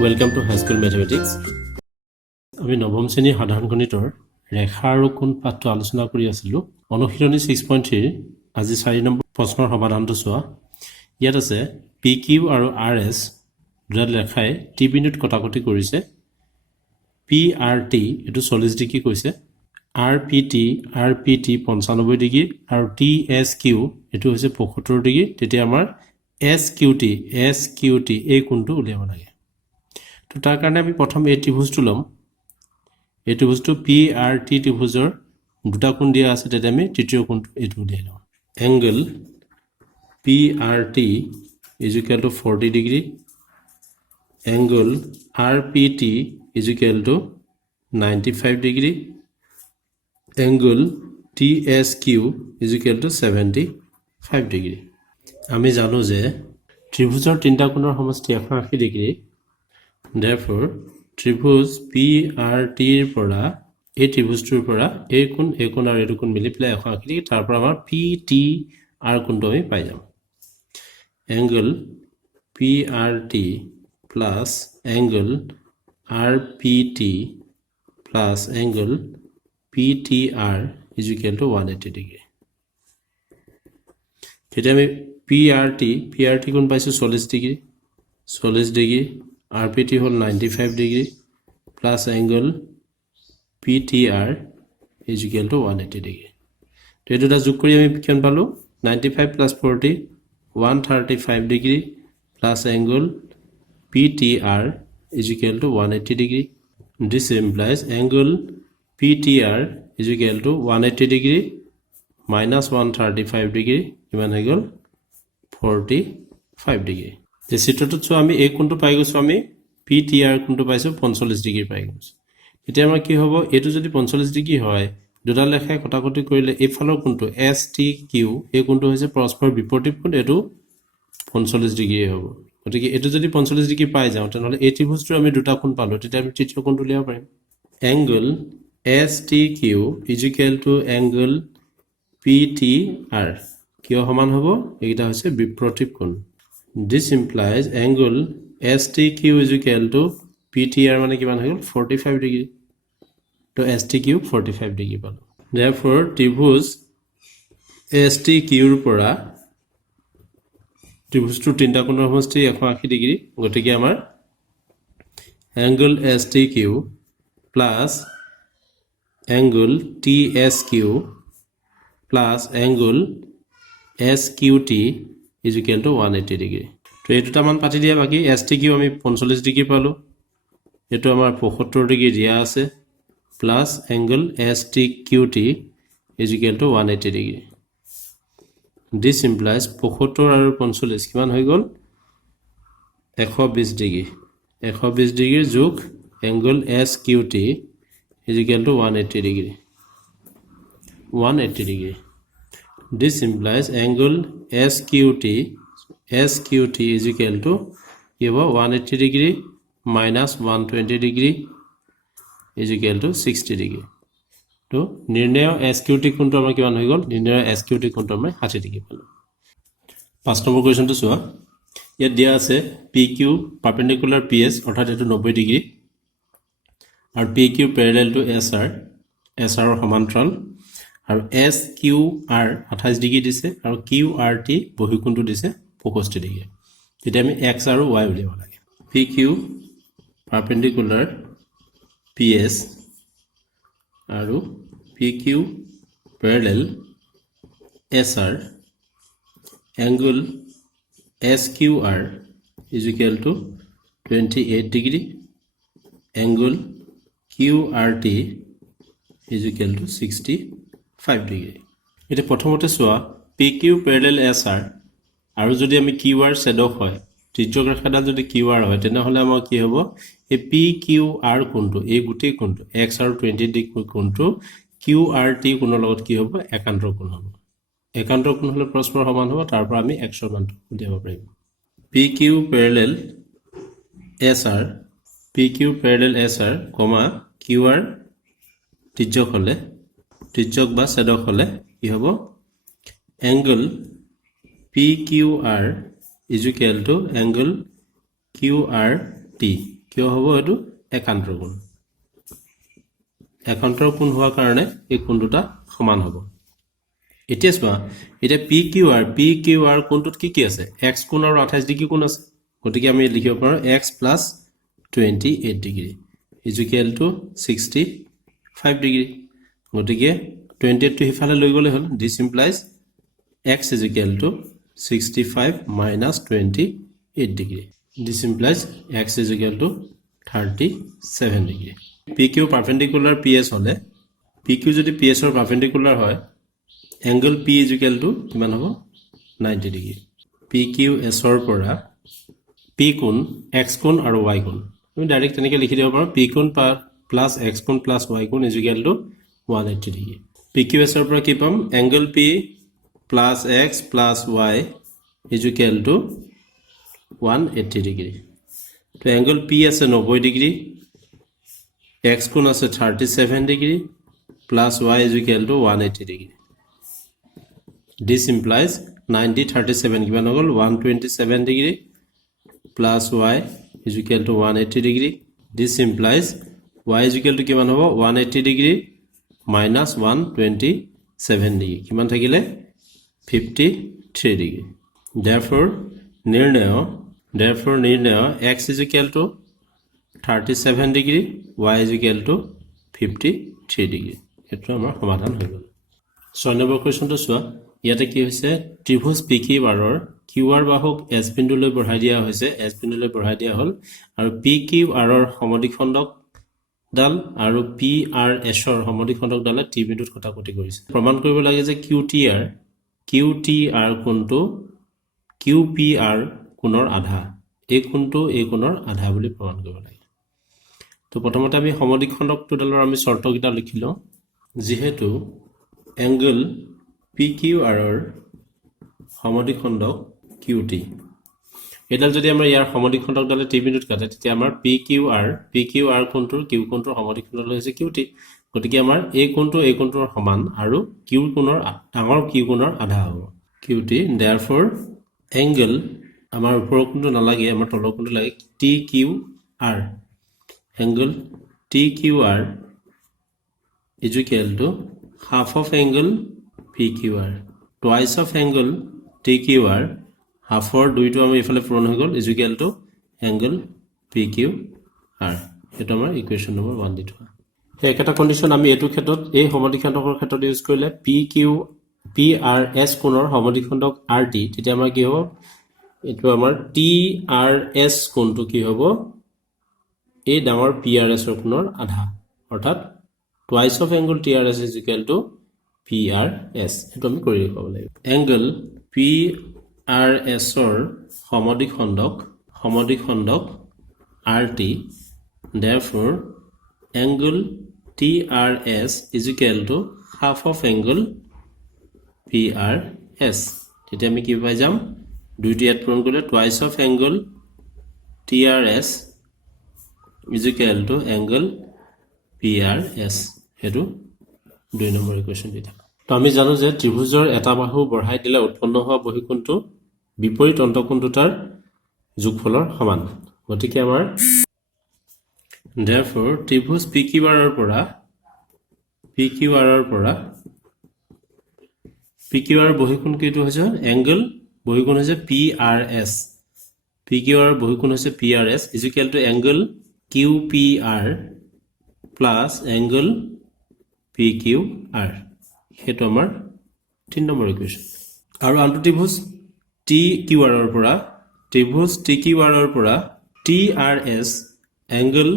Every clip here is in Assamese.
Welcome to High School Mathematics. আমি নৱম শ্ৰেণীৰ সাধাৰণ গণিতৰ ৰেখা আৰু কোণ পাঠটো আলোচনা কৰি আছিলোঁ। অনুশীলনী 6.3 আজি 4 নম্বৰ প্ৰশ্নৰ সমাধানটো চোৱা। ইয়াত আছে PQ আৰু RS দুটা ৰেখাই T বিন্দুত কটাকটি কৰিছে। PRT এটো 40 ডিগ্ৰী কৈছে। RPT 95 ডিগ্ৰী আৰু TSQ এটো হৈছে 75 ডিগ্ৰী। তেতিয়া আমাৰ SQT এই কোণটো উলিয়াব লাগে। তো তাৰ কাৰণে আমি প্ৰথম এই ত্ৰিভুজটো লম। এই ত্ৰিভুজটো PRT ত্ৰিভুজৰ দুটা কোণ দিয়া আছে, তেতিয়া আমি তৃতীয় কোণটো এইটো উলিয়াই লওঁ। Angle PRT is equal to 40 degree. Angle RPT is equal to 95 degree. Angle TSQ is equal to 75 degree. আমি জানো যে ত্ৰিভুজৰ তিনিটা কোণৰ সমষ্টি 180 ডিগ্ৰী। Therefore, ত্ৰিভুজ PRT ৰ পৰা এই ত্ৰিভুজটোৰ পৰা এই কোণ আৰু এইটো কোণ মিলি পেলাই 180 ডিগ্ৰী, তাৰ পৰা আমাৰ PTR কোণটো আমি পাই যাম। Angle PRT plus angle RPT plus angle PTR is equal to 180 degree. তেতিয়া আমি PRT কোণ পাইছোঁ 40 degree, RPT hall 95 degree plus angle PTR is equal to 180 degree. তো এই দুটা যোগ কৰি আমি কিমান পালো 95 plus 40 135 degree plus angle PTR is equal to 180 degree. This implies angle PTR is equal to 180 degree minus 135 degree কিমান হৈ গল 45 degree। যে চিত্ৰটোত চোৱা আমি এই কোণটো পাই গৈছো, আমি PTR কোণটো পাইছো 45 ডিগ্ৰী পাই গৈছো। এতিয়া আমাৰ কি হ'ব, এইটো যদি 45 ডিগ্ৰী হয়, দুটা ৰেখাই কটাকটি কৰিলে এইফালৰ কোণটো STQ এই কোণটো হৈছে পৰস্পৰ বিপৰীত কোণ, এইটো 45 ডিগ্ৰী হ'ব। গতিকে এইটো যদি 45 ডিগ্ৰী পাই যাওঁ, তেনেহ'লে এই ত্ৰিভুজটো আমি দুটা কোণ পালো, তেতিয়া আমি তৃতীয় কোণটো উলিয়াব পাৰিম। Angle STQ is equal to angle PTR কিয় সমান হ'ব, এইটা হৈছে বিপৰীত কোণ। This implies angle STQ is equal to PTR মানে কিমান হৈ গল 45 ডিগ্ৰী। তো STQ 45 ডিগ্ৰী পালো। Therefore ত্ৰিভুজ STQ ৰ পৰা ত্ৰিভুজটোৰ তিনিটা কোণৰ সমষ্টি 180 ডিগ্ৰী। গতিকে আমাৰ angle STQ plus angle TSQ plus angle SQT is equal to 180 degree. তো এই দুটা মান পাতি দিয়া, বাকি STQ আমি 45 ডিগ্ৰী পালো, এটো আমাৰ 75 ডিগ্ৰী দিয়া আছে, plus angle STQT is equal to 180 degree. This implies 75 আৰু 45 কিমান হৈ গল 120 ডিগ্ৰী। 120 ডিগ্ৰী যোগ angle SQT is equal to 180 degree. 180 degree. This implies angle SQT is equal to 180 degree minus 120 degree is equal to 60 degree. তো নির্ণয় SQT কোণটো আমাৰ কিমান হৈ গল, নিৰ্ণয় SQT কোণটো আমি 60 ডিগ্ৰী পালো। 5 নম্বৰ কোৱেশ্চনটো চোৱা। ইয়াত দিয়া আছে PQ perpendicular PS অৰ্থাৎ এটো 90 ডিগ্ৰী আৰু PQ parallel to SR ৰ সমান্তৰাল আৰু SQR 28 ডিগ্ৰী দিছে আৰু QRT বহিকোণটো দিছে 65 ডিগ্ৰী। তেতিয়া আমি X আৰু Y উলিয়াব লাগে। PQ perpendicular PS আৰু PQ parallel SR angle SQR is equal to 28 degree, angle QRT is equal to 65 degree. এটা প্ৰথমতে চোৱা PQ parallel SR আৰু যদি আমি QR ছেদক হয়, ত্ৰিজ্যক ৰেখাডাল যদি QR হয়, তেনেহলে আমাৰ কি হ'ব, এই PQR কোণটো এই গোটেই কোণটো X আৰু 20 ডিগ্ৰী কোণটো QRT কোণৰ লগত কি হ'ব, একান্তৰ কোণ হ'ব। একান্তৰ কোণ হলে পৰস্পৰ সমান হ'ব, তাৰ পৰা আমি X ৰ মানটো উলিয়াব পাৰিম। PQ parallel SR, QR ত্ৰিজ্যক বা ছেদক হলে কি হ'ব, angle PQR is equal to angle QRT কিয় হ'ব এটো একান্তৰ কোণ হোৱাৰ কাৰণে এই কোণ দুটা সমান হ'ব এতিয়া চোৱা এটা PQR কোণটোত কি আছে x কোণ আৰু 28 ডিগ্ৰী কোণ আছে গতিকে আমি লিখিব পাৰো x + 28 ডিগ্ৰী = 65 ডিগ্ৰী গতিকে 28 টো হিফালে লৈ গলে হল this implies x = 65 - 28 degree. This implies x = 37 degree. PQ perpendicular PS হলে PQ যদি PS or perpendicular হয় angle P = কিমান হ'ব 90 degree. PQS or পৰা P কোণ x কোণ আৰু y কোণ আমি ডাইৰেক্ট তেনেকৈ লিখি দিব পাৰো P কোণ plus x কোণ plus y কোণ = 180 degree. PQS or পৰা কি পাম angle P plus x plus y = 180 degree. তো angle P আছে 90 degree, x কোণ আছে 37 degree plus y = 180 degree. This implies 90 37 কিমান হ'ল 127 degree plus y = 180 degree. This implies y = কিমান হ'ব 180 degree minus 127 degree কিমান থাকিলে 53 degree. Therefore নিৰ্ণয় x = 37 degree y = 53 degree এটো আমাৰ সমাধান হৈ গল 6 নম্বৰ কোৱেশ্চনটো চোৱা ইয়াতে কি হৈছে ত্ৰিভুজ PQRৰ QR বাহুক S বিন্দুলৈ বঢ়াই দিয়া হৈছে S বিন্দুলৈ বঢ়াই দিয়া হল আৰু PQRৰ সমদ্বিখণ্ডক ডাল আৰু PRSৰ সমদ্বিখণ্ডক ডালে T বিন্দুত কটাকটি কৰিছে প্ৰমাণ কৰিব লাগে যে QTR কোণটো QPR কোণৰ আধা এই কোণটো এই কোণৰ আধা বুলি প্ৰমাণ কৰিব লাগে তো প্ৰথমতে আমি সমদ্বিখণ্ডকটো ডালৰ আমি শৰ্তকিটা লিখিলো যেহেতু এংগল PQRৰ সমদ্বিখণ্ডক QT এডাল যদি আমৰা ইয়াৰ সমদ্বিখণ্ডক ডালে T বিন্দুত কাটে তেতিয়া আমাৰ PQR কোণটোৰ Q কোণটোৰ সমদ্বিখণ্ডক হৈছে QT গতিকে আমাৰ এই কোণটোৰ সমান আৰু Q কোণৰ ডাঙৰ Q কোণৰ আধা হ'ব QT therefore angle আমাৰ ওপৰৰ কোণটো নালাগে আমাৰ তলৰ কোণটো লাগে TQR angle TQR = half of angle PQR twice of angle TQR half-or দুইটো আমি ইফালে পূৰণ হৈ গল = angle PQR এটা আমাৰ ইকুৱেশ্যন নম্বৰ 1 দি থোৱা এই একটা কন্ডিশন আমি এটো ক্ষেত্ৰত এই সমদ্বিখণ্ডকৰ ক্ষেত্ৰত ইউজ কৰিলে PRS কোণৰ সমদ্বিখণ্ডক RT তেতিয়া আমাৰ কি হ'ব এটো আমাৰ TRS কোণটো কি হ'ব এই ডাঙৰ PRS কোণৰ আধা অৰ্থাৎ twice of angle TRS = PRS এটো আমি কৰি দেখাব লাগিব angle PRSৰ সমদ্বিখণ্ডক RT therefore angle TRS = half of angle PRS তেতিয়া আমি কি পাই যাম দুইটি ইয়াত পূৰণ কৰিলে twice of angle TRS = angle PRS হেতু 2 নম্বৰ ইকুৱেশ্যন দিতা তো আমি জানো যে ত্ৰিভুজৰ এটা বাহু বঢ়াই দিলে উৎপন্ন হোৱা বহিকোণটো বিপৰীত অন্তঃকোণ দুটাৰ যোগফলৰ সমান গতিকে আমাৰ therefore ত্ৰিভুজ PQRৰ পৰা PQR বহিকোণ কিটো হৈছে angle বহিকোণ হৈছে PRS PQR বহিকোণ হৈছে PRS = angle QPR plus angle PQR হেতু আমাৰ 3 নম্বৰ ইকুৱেশ্যন আৰু আনটো ত্ৰিভুজ TQRৰ পৰা TRS angle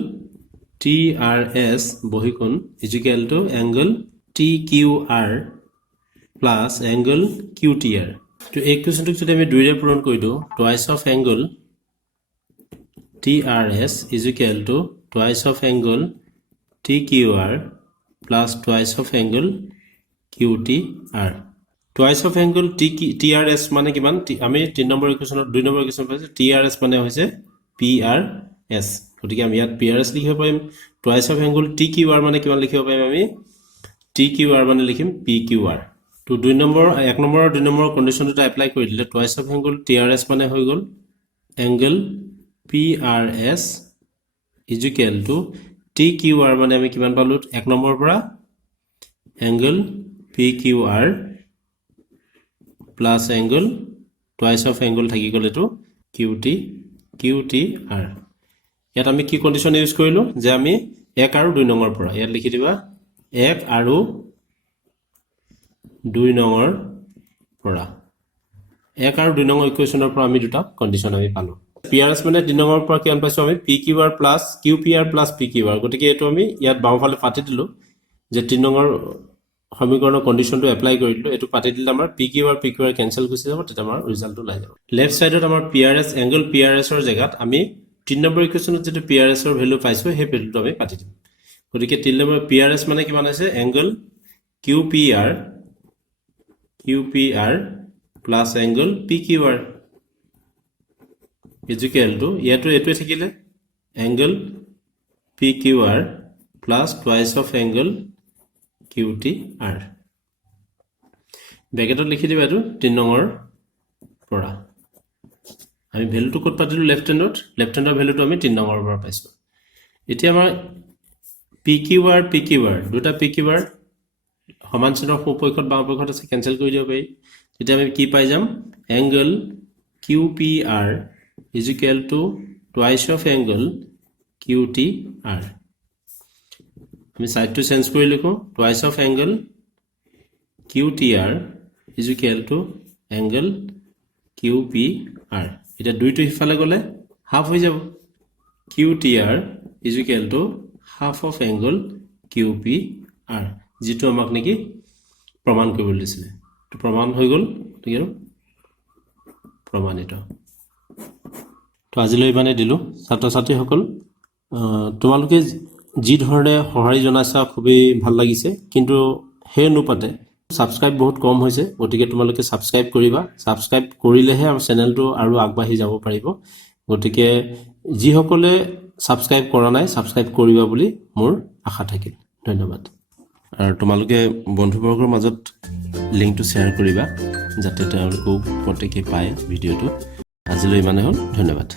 TRS বহিকোণ = angle TQR plus angle QTR তো এই ইকুৱেশ্যনটো যদি আমি দুইৰে পূৰণ কৰি দিও twice of angle TRS = twice of angle TQR plus twice of angle QTR twice of angle TRS মানে কিমান আমি 3 নম্বৰ ইকুৱেশ্যনৰ 2 নম্বৰ ইকুৱেশ্যন পাইছো TRS মানে হৈছে PRS গতিকে আমি ইয়াত PRS লিখিব পাৰিম twice of angle TQR মানে কিমান লিখিব পাৰিম আমি TQR মানে লিখিম PQR তো 1 নম্বৰ আৰু 2 নম্বৰ কন্ডিশনটো এপ্লাই কৰি দিলে twice of angle TRS মানে হৈ গল angle PRS is equal to TQR মানে আমি কিমান পালো এক নম্বৰ পৰা angle PQR plus angle twice of angle থাকি গলে তো QTR ইয়াত আমি কি কন্ডিশন ইউজ কৰিলো যে আমি 1 আৰু 2 নম্বৰ পৰা ইয়াত লিখি দিবা 1 আৰু 2 নম্বৰ পৰা 1 আৰু 2 নম্বৰ ইকুৱেশনৰ পৰা আমি দুটা কন্ডিশন আমি পালো PRS মানে 3 নম্বৰ পৰা কি আন পাইছো আমি PQR plus QPR plus PQR গতিকে এটো আমি ইয়াত বাওঁফালে পাতি দিলো যে 3 নম্বৰ সমীকৰণৰ কন্ডিশনটো এপ্লাই কৰিলো এটো পাতি দিলে আমাৰ PQR ক্যান্সেল গুছি যাব তেতিয়া আমাৰ ৰিজাল্টটো লাই যাব লেফট সাইডত আমাৰ PRS এংগল PRS ৰ জায়গাত আমি 3 নম্বৰ ইকুৱেশনত যেটো PRS ৰ ভ্যালু পাইছো সেই ভ্যালুটো আমি পাতি দিম গতিকে 3 নম্বৰ PRS মানে কিমান আছে angle QPR plus angle PQR is equal to ইয়াতো এটোই থাকিলে angle PQR plus twice of angle QTR ব্ৰেকেটত লিখি দিবা এটো 3 নম্বৰ পৰা আমি ভ্যালুটো কত পাতিলো লেফট হ্যান্ডৰ ভ্যালুটো আমি 3 নম্বৰ পৰা পাইছো এতিয়া আমাৰ PQR দুটা PQR সমান চিনৰ সোঁপক্ষত বাওঁপক্ষত আছে ক্যান্সেল কৰি দিব পাৰি তেতিয়া আমি কি পাই যাম angle QPR is equal to twice of angle QTR আমি সাইডটো চেঞ্জ কৰি লিখো twice of angle QTR is equal to angle QPR এটা দুইটো হিফালে গলে হাফ হৈ যাব QTR is equal to half of angle QPR যেটো আমাক নেকি প্ৰমাণ কৰিব দিছিলে তো প্ৰমাণ হৈ গল ঠিক আছে প্ৰমাণিত তো আজিলৈ মানে দিলো ছাত্ৰ ছাত্ৰী সকল তোমালোকে যি ধৰণে সহায় জনাইছা খুবই ভাল লাগিছে কিন্তু হে অনুপাতে সাবস্ক্ৰাইব বহুত কম হৈছে গতিকে তোমালোকে সাবস্ক্ৰাইব কৰিবা সাবস্ক্ৰাইব কৰিলেহে আমাৰ চেনেলটো আৰু আগবাঢ়ি যাব পাৰিব গতিকে যি সকলে সাবস্ক্ৰাইব কৰা নাই সাবস্ক্ৰাইব কৰিবা বুলি মোৰ আশা থাকিল ধন্যবাদ আৰু তোমালোকে বন্ধুবৰ্গৰ মাজত লিংকটো শেয়াৰ কৰিবা যাতে তেওঁলোকো প্ৰত্যেককে পায় ভিডিওটো আজিলৈ মানে হ'ল ধন্যবাদ